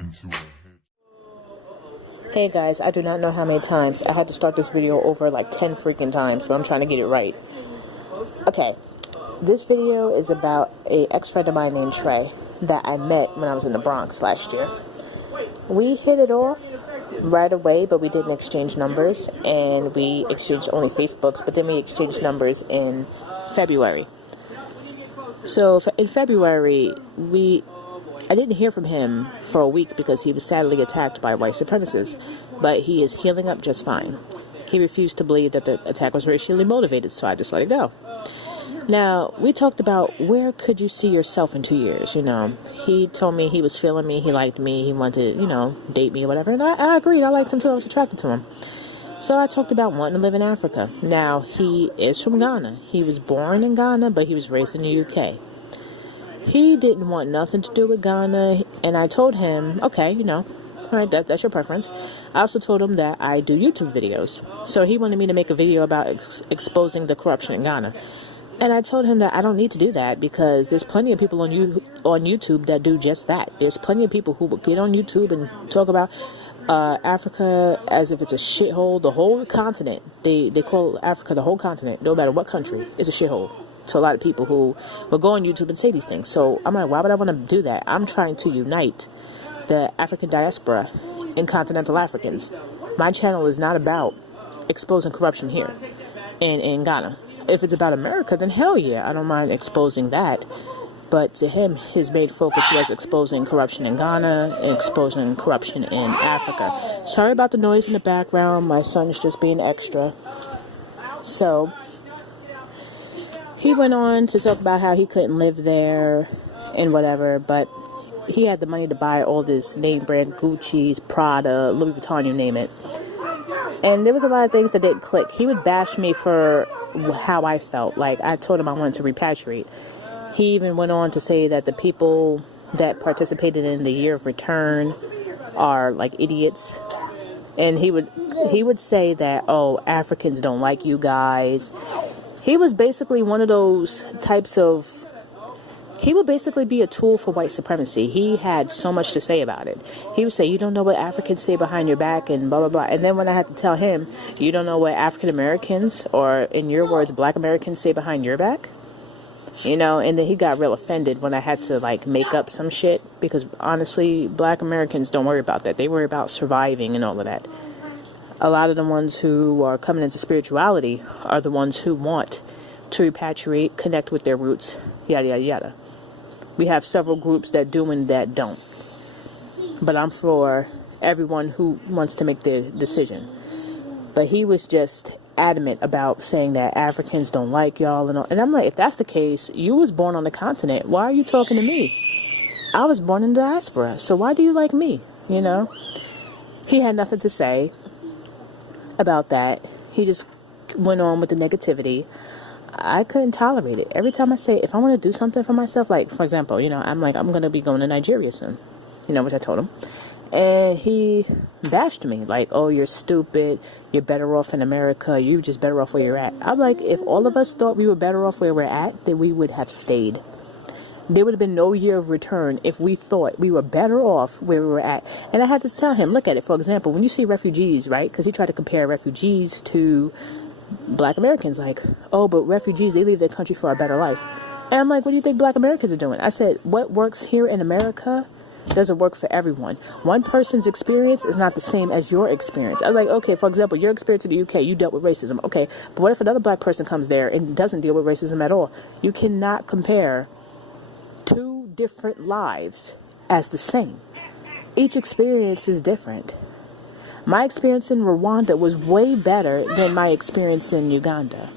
into a head. Hey guys, I do not know how many times I had to start this video over like 10 freaking times, but I'm trying to get it right. Okay, this video is about a ex-friend of mine named Trey that I met when I was in the Bronx last year. We hit it off right away, but we didn't exchange numbers, and we exchanged only Facebooks, but then we exchanged numbers in February. So in February, I didn't hear from him for a week because he was sadly attacked by white supremacists, but he is healing up just fine. He refused to believe that the attack was racially motivated, so I just let it go. Now, we talked about where could you see yourself in 2 years, He told me he was feeling me, he liked me, he wanted to, date me or whatever, and I agreed. I liked him too, I was attracted to him. So I talked about wanting to live in Africa. Now, he is from Ghana. He was born in Ghana, but he was raised in the UK. He didn't want nothing to do with Ghana, and I told him, okay, all right, that's your preference. I also told him that I do YouTube videos. So he wanted me to make a video about exposing the corruption in Ghana. And I told him that I don't need to do that because there's plenty of people on YouTube that do just that. There's plenty of people who will get on YouTube and talk about Africa as if it's a shithole. The whole continent, they call Africa the whole continent, no matter what country, is a shithole. To a lot of people who will go on YouTube and say these things. So I'm like, why would I want to do that? I'm trying to unite the African diaspora and continental Africans. My channel is not about exposing corruption here in Ghana. If it's about America, then hell yeah, I don't mind exposing that. But to him, his main focus was exposing corruption in Ghana and exposing corruption in Africa. Sorry about the noise in the background. My son is just being extra. So he went on to talk about how he couldn't live there and whatever, but he had the money to buy all this name brand Gucci's, Prada, Louis Vuitton, you name it. And there was a lot of things that didn't click. He would bash me for how I felt. Like, I told him I wanted to repatriate. He even went on to say that the people that participated in the year of return are like idiots. And he would say that, oh, Africans don't like you guys. He was basically one of those types of... He would basically be a tool for white supremacy. He had so much to say about it. He would say, you don't know what Africans say behind your back and blah, blah, blah. And then when I had to tell him, you don't know what African Americans, or in your words, Black Americans say behind your back? And then he got real offended when I had to, make up some shit. Because, honestly, Black Americans don't worry about that. They worry about surviving and all of that. A lot of the ones who are coming into spirituality are the ones who want to repatriate, connect with their roots, yada, yada, yada. We have several groups that do and that don't. But I'm for everyone who wants to make the decision. But he was just adamant about saying that Africans don't like y'all and all. And I'm like, if that's the case, you was born on the continent. Why are you talking to me? I was born in the diaspora. So why do you like me? He had nothing to say about that. He just went on with the negativity. I couldn't tolerate it. Every time I say, if I want to do something for myself, like, for example, I'm going to be going to Nigeria soon, which I told him. And he bashed me, like, oh, you're stupid. You're better off in America. You're just better off where you're at. I'm like, if all of us thought we were better off where we're at, then we would have stayed. There would have been no year of return if we thought we were better off where we were at. And I had to tell him, look at it. For example, when you see refugees, right? Because he tried to compare refugees to Black Americans, like, oh, but refugees, they leave their country for a better life. And I'm like, what do you think Black Americans are doing? I said, what works here in America doesn't work for everyone. One person's experience is not the same as your experience. I was like, okay, for example, your experience in the UK, you dealt with racism. Okay, but what if another Black person comes there and doesn't deal with racism at all? You cannot compare two different lives as the same. Each experience is different. My experience in Rwanda was way better than my experience in Uganda.